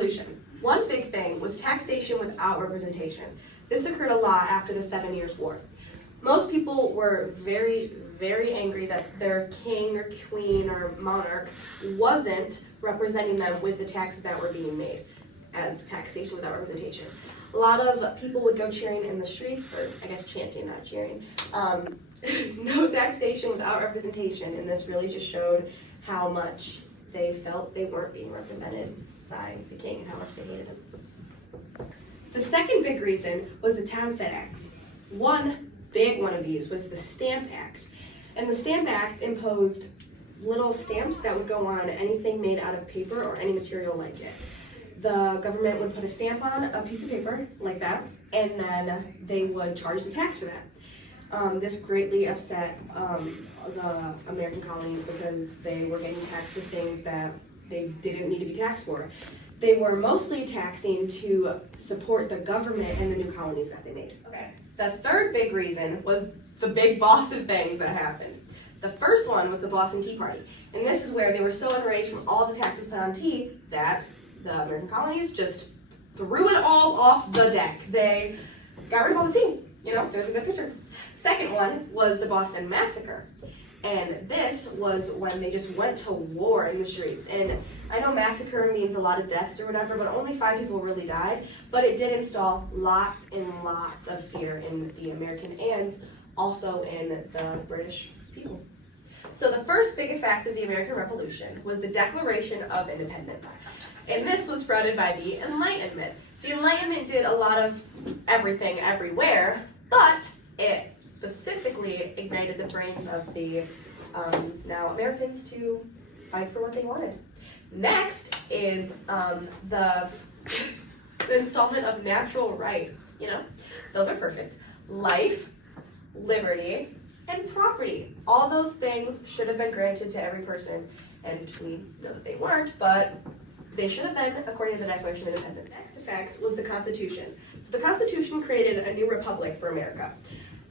Revolution. One big thing was taxation without representation. This occurred a lot after the 7 Years' War. Most people were very, very angry that their king or queen or monarch wasn't representing them with the taxes that were being made as taxation without representation. A lot of people would go cheering in the streets, or I guess chanting, not cheering. No taxation without representation, and this really just showed how much they felt they weren't being represented by the king and how much they hated him. The second big reason was the Townshend Act. One big one of these was the Stamp Act. And the Stamp Act imposed little stamps that would go on anything made out of paper or any material like it. The government would put a stamp on a piece of paper like that, and then they would charge the tax for that. This greatly upset the American colonies because they were getting taxed for things that they didn't need to be taxed for. They were mostly taxing to support the government and the new colonies that they made. Okay. The third big reason was the big Boston things that happened. The first one was the Boston Tea Party. And this is where they were so enraged from all the taxes put on tea that the American colonies just threw it all off the deck. They got rid of all the tea. You know, there's a good picture. Second one was the Boston Massacre. And this was when they just went to war in the streets. And I know massacre means a lot of deaths or whatever, but only 5 people really died. But it did install lots and lots of fear in the American and also in the British people. So the first big effect of the American Revolution was the Declaration of Independence. And this was sprouted by the Enlightenment. The Enlightenment did a lot of everything everywhere, but it specifically ignited the brains of the now Americans to fight for what they wanted. Next is the installment of natural rights. You know, those are perfect. Life, liberty, and property. All those things should have been granted to every person, and we know that they weren't, but they should have been according to the Declaration of Independence. Next effect was the Constitution. So the Constitution created a new republic for America,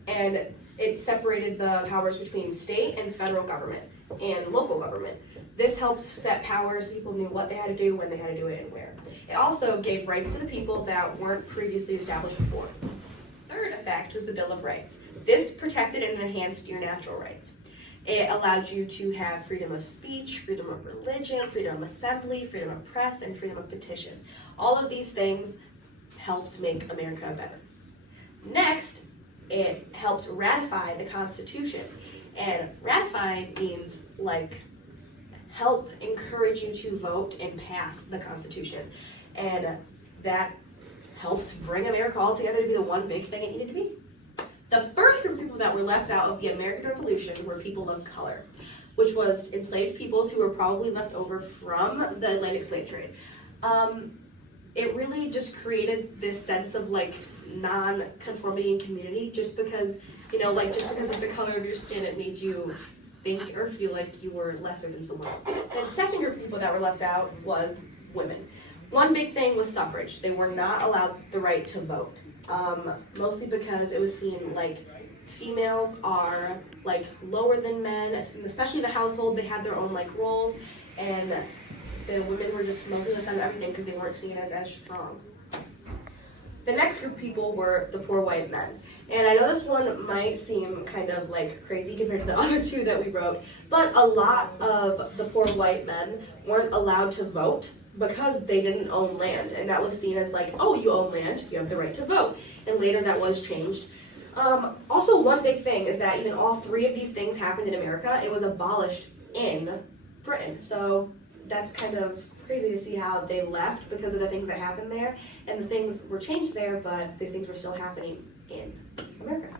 and it separated the powers between state and federal government and local government. This helped set powers so people knew what they had to do, when they had to do it, and where. It also gave rights to the people that weren't previously established before. Third effect was the Bill of Rights. This protected and enhanced your natural rights. It allowed you to have freedom of speech, freedom of religion, freedom of assembly, freedom of press, and freedom of petition. All of these things helped make America better. Next, it helped ratify the Constitution. And ratify means like help encourage you to vote and pass the Constitution. And that helped bring America all together to be the one big thing it needed to be. The first group of people that were left out of the American Revolution were people of color, which was enslaved peoples who were probably left over from the Atlantic slave trade. It really just created this sense of like non-conformity in community, just because, you know, like just because of the color of your skin, it made you think or feel like you were lesser than someone else. The second group of people that were left out was women. One big thing was suffrage. They were not allowed the right to vote. Mostly because it was seen like females are like lower than men, especially the household. They had their own like roles, and the women were just mostly left out of everything because they weren't seen as strong. The next group of people were the poor white men. And I know this one might seem kind of like crazy compared to the other two that we wrote, but a lot of the poor white men weren't allowed to vote because they didn't own land, and that was seen as like, oh, you own land, you have the right to vote. And later that was changed. Also, one big thing is that even all 3 of these things happened in America. It was abolished in Britain. So that's kind of crazy to see how they left because of the things that happened there, and the things were changed there, but the things were still happening in America.